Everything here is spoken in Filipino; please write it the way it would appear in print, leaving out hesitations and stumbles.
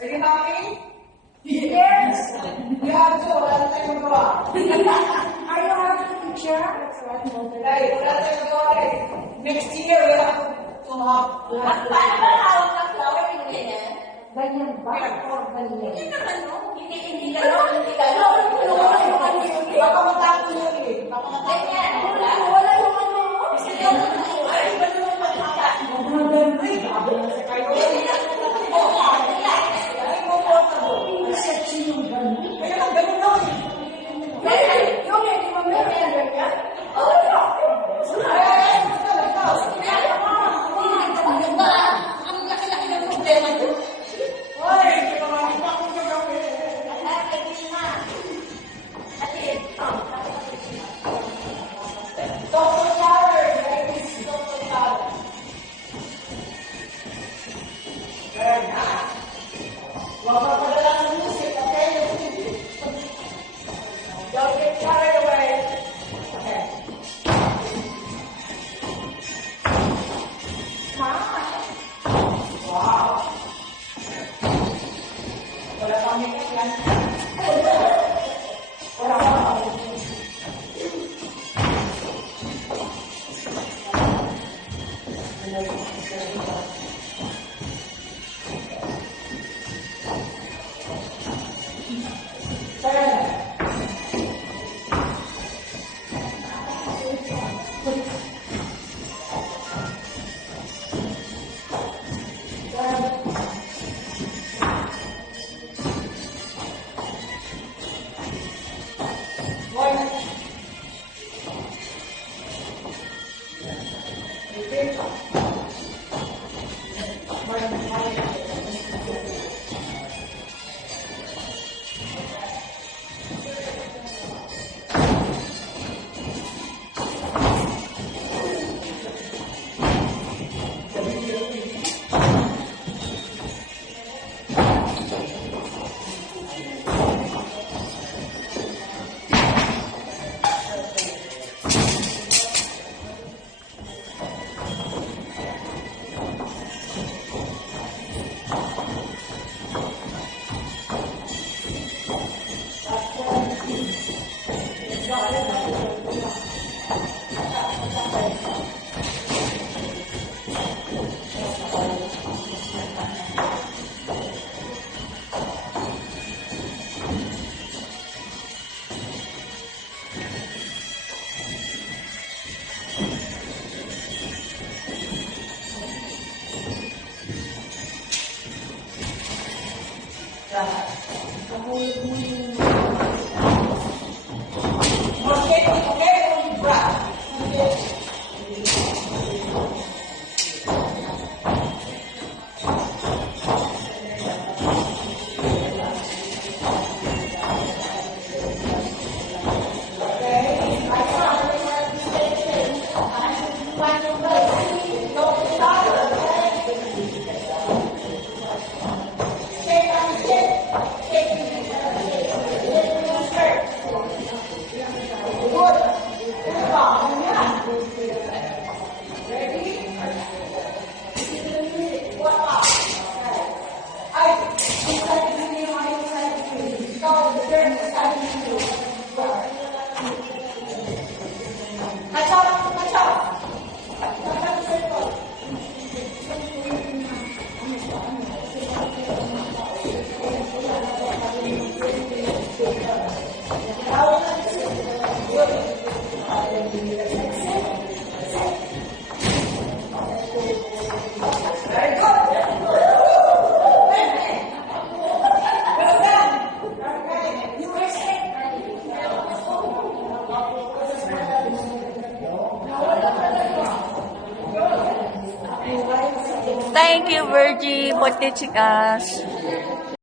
Ready, Mami? Yes. You have to. Wala na tayong magawa. Are you happy, teacher? Dahil wala na tayong magawa eh. Next year, we have to have. Paano ba hawak ng flower yung ganyan? Ganyan ba? O ganyan? Hindi naman, no? Hindi gano'n, hindi gano'n. Baka matapos yun eh. Baka matapos. Ganyan, wala. Wala yung ano. Kasi yung ay, iba naman magkaka. Ay, grabe na sa kayo. Ay, comfortable. Sexy yung ganun. Kaya lang, ganun lang eh. Yung hindi mo meron ganyan. Ang laki-laki ng problema doon. Ay, hindi pa makita akong gagawin. Dr. Shower, ladies, Dr. Shower. Ayan na. Huwag magpadala ng music, okay? Don't get carried away. Okay. Wow. Wala pang makeup yan. Wala pang Thank you, Virgie, for teaching us.